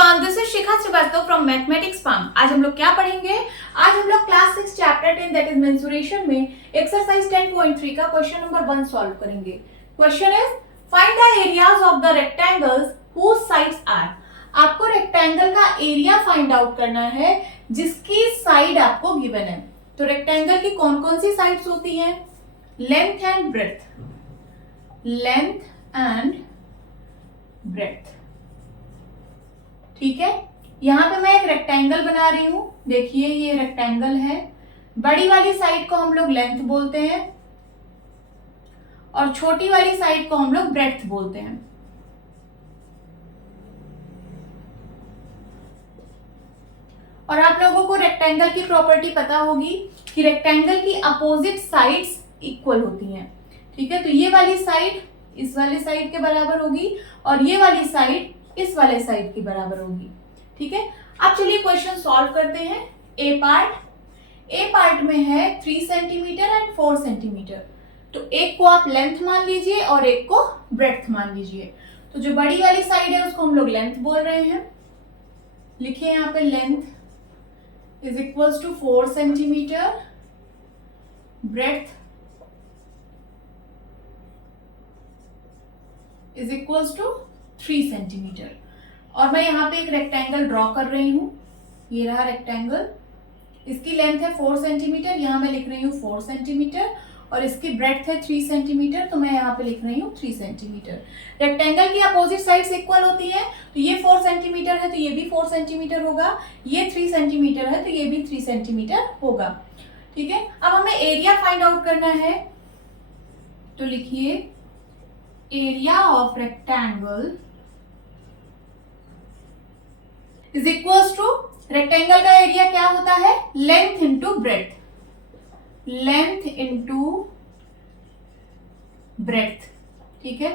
Everyone, this is Shikha Srivastava from mathematics palm. आज हम लोग क्या पढ़ेंगे? आज हम लोग class 6 chapter 10 that is mensuration में एक्सरसाइज 10.3 का क्वेश्चन नंबर 1 सॉल्व करेंगे। Question is find the areas of the rectangles whose sides are. आपको रेक्टेंगल का एरिया फाइंड आउट करना है जिसकी साइड आपको गिवन है। तो रेक्टेंगल की कौन कौन सी साइड्स होती हैं? Length and breadth, length and breadth. ठीक है, यहां पे मैं एक रेक्टेंगल बना रही हूं। देखिए ये रेक्टेंगल है, बड़ी वाली साइड को हम लोग लेंथ बोलते हैं और छोटी वाली साइड को हम लोग ब्रेड्थ बोलते हैं। और आप लोगों को रेक्टेंगल की प्रॉपर्टी पता होगी कि रेक्टेंगल की अपोजिट साइड्स इक्वल होती हैं। ठीक है, तो ये वाली साइड इस वाले साइड के बराबर होगी और ये वाली साइड इस वाले साइड की बराबर होगी। ठीक है, अब चलिए क्वेश्चन सॉल्व करते हैं। ए पार्ट में है 3 सेंटीमीटर एंड 4 सेंटीमीटर। तो एक को आप लेंथ मान लीजिए और एक को ब्रेड्थ मान लीजिए। तो जो बड़ी वाली साइड है उसको हम लोग लेंथ बोल रहे हैं। लिखिए यहाँ पे length is equals to 4 centimetre, breadth is equals to 3 centimetre. और मैं यहाँ पे एक रेक्टेंगल ड्रॉ कर रही हूं। ये रहा रेक्टेंगल, इसकी लेंथ है 4 सेंटीमीटर, यहाँ मैं लिख रही हूँ 4 सेंटीमीटर और इसकी ब्रेड्थ है 3 सेंटीमीटर, तो मैं यहाँ पे लिख रही हूँ 3 सेंटीमीटर। रेक्टेंगल की अपोजिट साइड्स इक्वल होती है, तो ये 4 सेंटीमीटर है तो ये भी 4 सेंटीमीटर होगा, ये 3 सेंटीमीटर है तो ये भी 3 सेंटीमीटर होगा। ठीक है, अब हमें एरिया फाइंड आउट करना है। तो लिखिए area of rectangle is equals to, rectangle का एरिया क्या होता है? Length into breadth, length into breadth. ठीक है,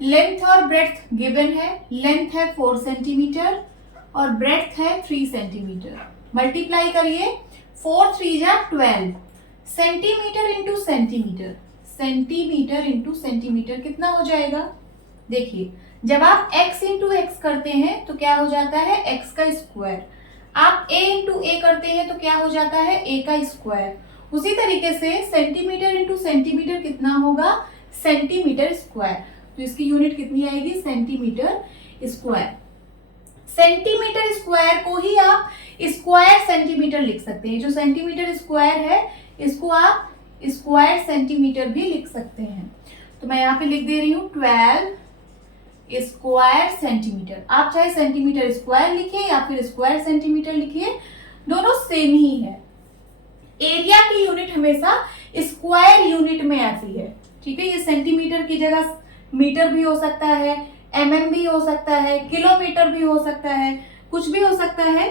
लेंथ और ब्रेड्थ गिवन है। लेंथ है 4 सेंटीमीटर और ब्रेड्थ है 3 सेंटीमीटर। मल्टीप्लाई करिए, 4 3 जा 12, centimetre into centimetre, centimetre into centimetre कितना हो जाएगा? देखिए जब आप x इंटू एक्स करते हैं तो क्या हो जाता है? x का स्क्वायर। आप a इंटू ए करते हैं तो क्या हो जाता है? a का स्क्वायर। उसी तरीके से सेंटीमीटर इंटू सेंटीमीटर कितना होगा? Centimetre square. तो इसकी यूनिट कितनी आएगी? Centimetre square. सेंटीमीटर स्क्वायर को ही आप स्क्वायर सेंटीमीटर लिख सकते हैं। जो सेंटीमीटर स्क्वायर है इसको आप स्क्वायर सेंटीमीटर भी लिख सकते हैं। तो मैं यहाँ पे लिख दे रही हूँ 12 स्क्वायर सेंटीमीटर। आप चाहे सेंटीमीटर स्क्वायर लिखिए या फिर स्क्वायर सेंटीमीटर लिखिए, दोनों सेम ही है। एरिया की यूनिट हमेशा स्क्वायर यूनिट में आती है। ठीक है, ये सेंटीमीटर की जगह मीटर भी हो सकता है, mm भी हो सकता है, किलोमीटर भी हो सकता है, कुछ भी हो सकता है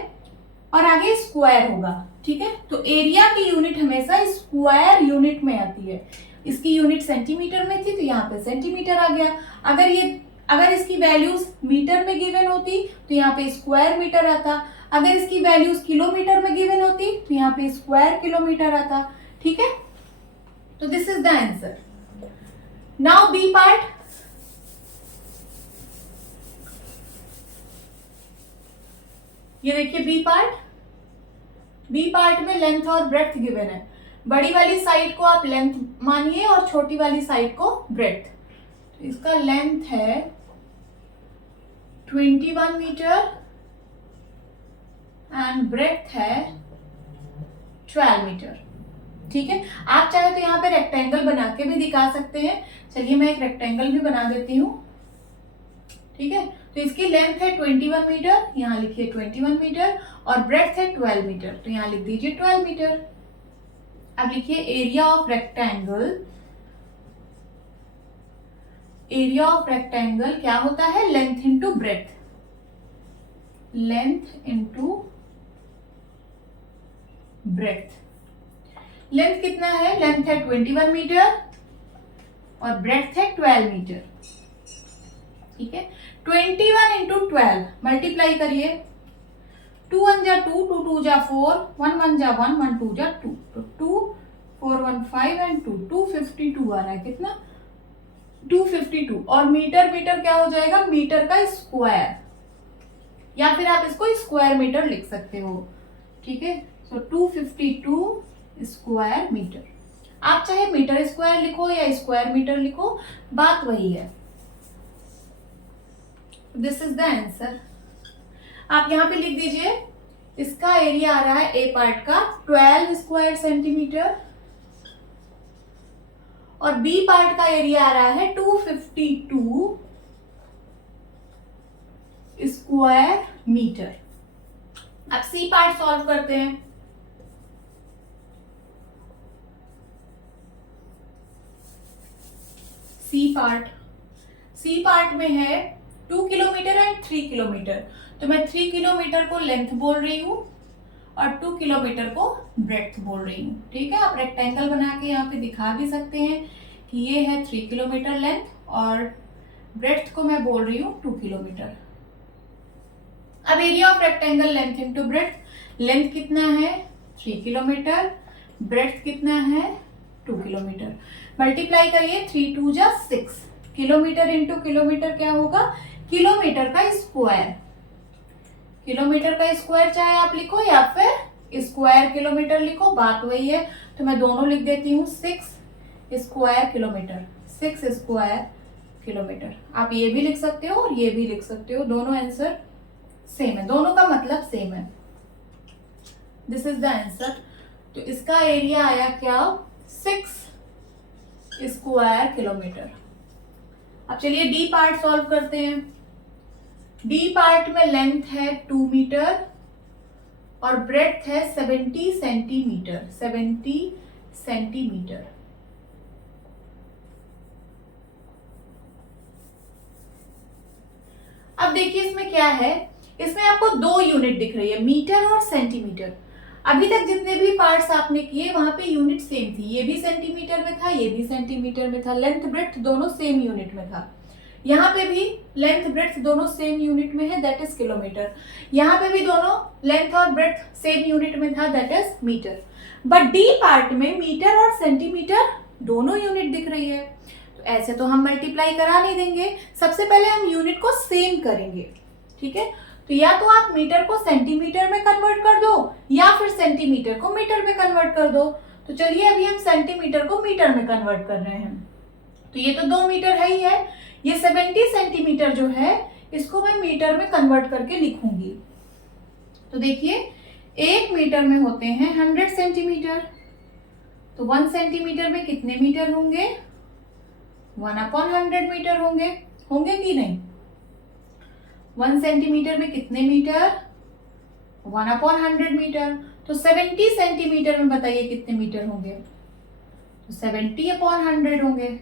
और आगे स्क्वायर होगा। ठीक है, तो एरिया की यूनिट हमेशा स्क्वायर यूनिट में आती है। इसकी यूनिट सेंटीमीटर में थी तो यहाँ पे सेंटीमीटर आ गया। अगर इसकी वैल्यूज मीटर में गिवन होती तो यहाँ पे स्क्वायर मीटर आता। अगर इसकी वैल्यूज किलोमीटर में गिवन होती तो यहाँ पे स्क्वायर किलोमीटर आता। ठीक है, तो this is the answer. Now B part. ये देखिए बी पार्ट में लेंथ और ब्रेड्थ गिवन है। बड़ी वाली साइड को आप लेंथ मानिए और छोटी वाली साइड को ब्रेड्थ। तो इसका लेंथ है 21 मीटर एंड ब्रेड्थ है 12 मीटर। ठीक है, आप चाहे तो यहाँ पे रेक्टेंगल बना के भी दिखा सकते हैं। चलिए मैं एक रेक्टेंगल भी बना देती हूँ। ठीक है, तो इसकी लेंथ है 21 मीटर, यहाँ लिखिए 21 मीटर और ब्रेड्थ है 12 मीटर, तो यहाँ लिख दीजिए 12 मीटर। अब लिखिए area of rectangle. Area of rectangle क्या होता है? Length into breadth, length into breadth. Length कितना है? लेंथ है 21 मीटर और ब्रेड्थ है 12 मीटर। ठीक है, 21 इंटू 12 मल्टीप्लाई करिए, 2 1 जा 2, 2 2 जा 4, 1 1 जा 1, 1 2 जा 2, तो 2 4 1 5 एंड 2 252 आ रहा है। कितना? 252। और मीटर क्या हो जाएगा? मीटर का स्क्वायर। या फिर आप इसको स्क्वायर मीटर लिख सकते हो, ठीक है। सो 252 स्क्वायर मीटर। आप चाहे मीटर स्क्वायर लिखो या स्क्वायर मीटर लिखो, बात वही है। This is the answer. आप यहाँ पे लिख दीजिए, इसका एरिया आ रहा है ए पार्ट का 12 स्क्वायर सेंटीमीटर और बी पार्ट का एरिया आ रहा है 252 स्क्वायर मीटर। अब सी पार्ट सॉल्व करते हैं। सी पार्ट में है 2 किलोमीटर एंड 3 किलोमीटर। तो मैं 3 किलोमीटर को लेंथ बोल रही हूँ और 2 किलोमीटर को ब्रेड्थ बोल रही हूँ, ठीक है। आप रेक्टेंगल बना के यहाँ पे दिखा भी सकते हैं कि ये है 3 किलोमीटर लेंथ और ब्रेड्थ को मैं बोल रही हूँ 2 किलोमीटर। अब area of rectangle length into breadth. Length कितना है 3 किलोमीटर, ब्रेड्थ कितना है 2 किलोमीटर। मल्टीप्लाई करिए, 3 2 जा 6। किलोमीटर इंटू किलोमीटर क्या होगा, किलोमीटर का स्क्वायर। किलोमीटर का स्क्वायर चाहे आप लिखो या फिर स्क्वायर किलोमीटर लिखो, बात वही है। तो मैं दोनों लिख देती हूँ, 6 स्क्वायर किलोमीटर, 6 स्क्वायर किलोमीटर। आप ये भी लिख सकते हो और ये भी लिख सकते हो, दोनों आंसर सेम है, दोनों का मतलब सेम है। This is the answer. तो इसका एरिया आया क्या, 6 स्क्वायर किलोमीटर। अब चलिए डी पार्ट सॉल्व करते हैं। डी पार्ट में लेंथ है 2 मीटर और ब्रेड्थ है 70 सेंटीमीटर, 70 सेंटीमीटर। अब देखिए इसमें क्या है, इसमें आपको 2 यूनिट दिख रही है, मीटर और सेंटीमीटर। अभी तक जितने भी पार्ट्स आपने किए वहां पे यूनिट सेम थी, ये भी सेंटीमीटर में था, ये भी सेंटीमीटर में था, लेंथ ब्रेड्थ दोनों सेम यूनिट में था। यहाँ पे भी लेंथ ब्रेड्थ दोनों सेम यूनिट में है, दैट इज किलोमीटर। यहाँ पे भी दोनों लेंथ और ब्रेड्थ सेम यूनिट में था, that is metre. But D part में मीटर और सेंटीमीटर दोनों यूनिट दिख रही है। तो ऐसे तो हम मल्टीप्लाई करा नहीं देंगे, सबसे पहले हम यूनिट को सेम करेंगे, ठीक है। तो या तो आप मीटर को सेंटीमीटर में कन्वर्ट कर दो या फिर सेंटीमीटर को मीटर में कन्वर्ट कर दो। तो चलिए अभी हम सेंटीमीटर को मीटर में कन्वर्ट कर रहे हैं। तो ये तो 2 मीटर है ही है, ये 70 सेंटीमीटर जो है इसको मैं मीटर में कन्वर्ट करके लिखूंगी। तो देखिए 1 मीटर में होते हैं 100 सेंटीमीटर, तो 1 सेंटीमीटर में कितने मीटर होंगे, 1/100 मीटर होंगे, होंगे कि नहीं। 1 सेंटीमीटर में कितने मीटर, 1/100 मीटर। तो 70 सेंटीमीटर में बताइए कितने मीटर होंगे, तो 70/100 होंगे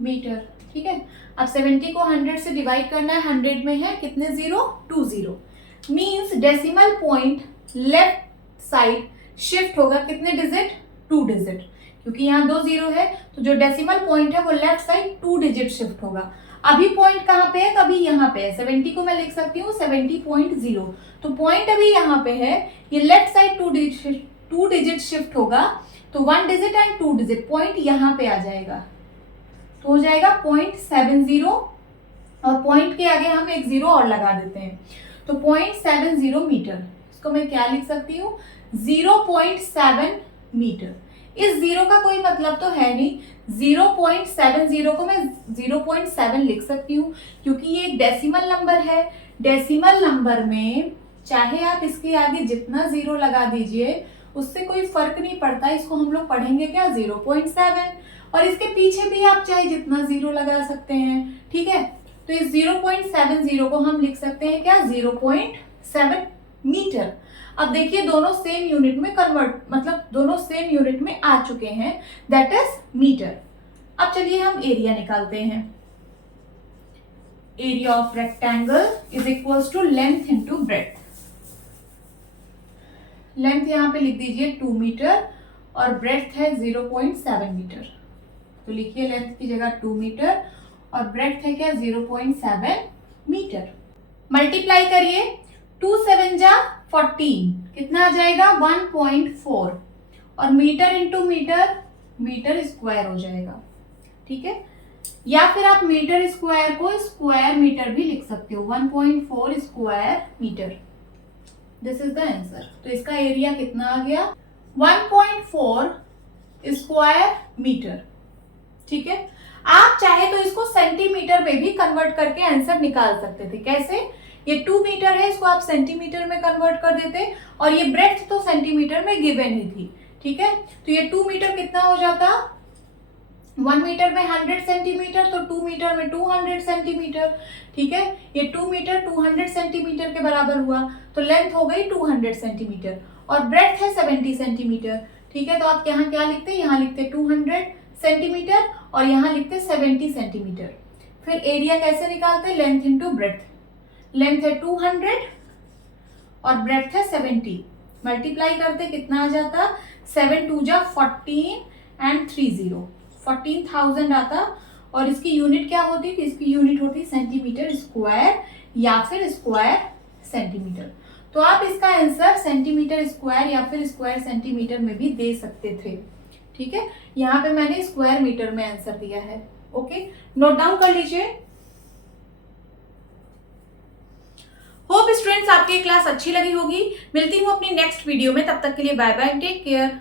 मीटर, ठीक है। अब 70 को 100 से डिवाइड करना है, 100 में है कितने zero, 2 zero. Means decimal point left side shift होगा कितने डिजिट, 2 डिजिट, क्योंकि यहाँ 2 जीरो है तो जो डेसिमल पॉइंट है वो लेफ्ट साइड 2 डिजिट शिफ्ट होगा। अभी पॉइंट कहाँ पे है, कभी यहाँ पे है, 70 को मैं लिख सकती हूँ 70.0। तो पॉइंट अभी यहाँ पे है, ये लेफ्ट साइड 2 डिजिट शिफ्ट होगा, तो 1 डिजिट एंड 2 डिजिट, पॉइंट यहाँ पे आ जाएगा, तो हो जाएगा 0.70 और पॉइंट के आगे हम एक जीरो और लगा देते हैं, तो 0.70 मीटर। इसको मैं क्या लिख सकती हूँ, 0.7 मीटर। इस जीरो का कोई मतलब तो है नहीं, 0.70 को मैं 0.7 लिख सकती हूँ क्योंकि ये एक डेसिमल नंबर है। डेसिमल नंबर में चाहे आप इसके आगे जितना जीरो लगा दीजिए उससे कोई फर्क नहीं पड़ता, इसको हम लोग पढ़ेंगे क्या 0.7, और इसके पीछे भी आप चाहे जितना जीरो लगा सकते हैं, ठीक है। तो इस 0.70 को हम लिख सकते हैं क्या, 0.7 मीटर। अब देखिए दोनों सेम यूनिट में कन्वर्ट, मतलब दोनों सेम यूनिट में आ चुके हैं, दैट इज मीटर। अब चलिए हम एरिया निकालते हैं। Area of rectangle is equals to length into breadth. Length यहाँ पे लिख दीजिए 2 मीटर और ब्रेड्थ है 0.7 मीटर। तो लिखिए लेंथ की जगह 2 मीटर और ब्रेड्थ है क्या, 0.7 मीटर। मल्टीप्लाई करिए, 2 7 जा 14, कितना आ जाएगा 1.4, और metre into metre, metre square हो जाएगा, ठीक है। या फिर आप मीटर स्क्वायर को स्क्वायर मीटर भी लिख सकते हो, 1.4 square metre. This is the answer. तो इसका एरिया कितना आ गया, 1.4 स्क्वायर मीटर। ठीक है, आप चाहे तो इसको सेंटीमीटर में भी कन्वर्ट करके आंसर निकाल सकते थे। कैसे, ये 2 मीटर है, इसको आप सेंटीमीटर में कन्वर्ट कर देते, और ये ब्रेड्थ तो सेंटीमीटर में गिवन ही थी। ठीक है, तो ये 2 मीटर कितना हो जाता, 1 मीटर में 100 सेंटीमीटर, तो 2 मीटर में 200 सेंटीमीटर। ठीक है, ये 2 मीटर 200 सेंटीमीटर के बराबर हुआ, तो लेंथ हो गई 200 सेंटीमीटर और ब्रेड्थ है 70 सेंटीमीटर। ठीक है, तो आप यहाँ क्या लिखते, यहाँ लिखते 200 सेंटीमीटर और यहाँ लिखते 70 सेंटीमीटर। फिर एरिया कैसे निकालते, लेंथ इंटू ब्रेड्थ। लेंथ है 200 और ब्रेड्थ है 70, मल्टीप्लाई करते कितना आ जाता, 7 2 जा 14 एंड 30 14,000 आता। और इसकी यूनिट क्या होती, कि इसकी यूनिट होती सेंटीमीटर स्क्वायर या फिर स्क्वायर सेंटीमीटर। तो आप इसका आंसर सेंटीमीटर स्क्वायर या फिर स्क्वायर सेंटीमीटर में भी दे सकते थे। ठीक है, यहाँ पे मैंने स्क्वायर मीटर में आंसर दिया है। ओके, नोट डाउन कर लीजिए। होप स्टूडेंट्स आपकी क्लास अच्छी लगी होगी। मिलती हूँ अपनी नेक्स्ट वीडियो में, तब तक के लिए बाय बाय, टेक केयर।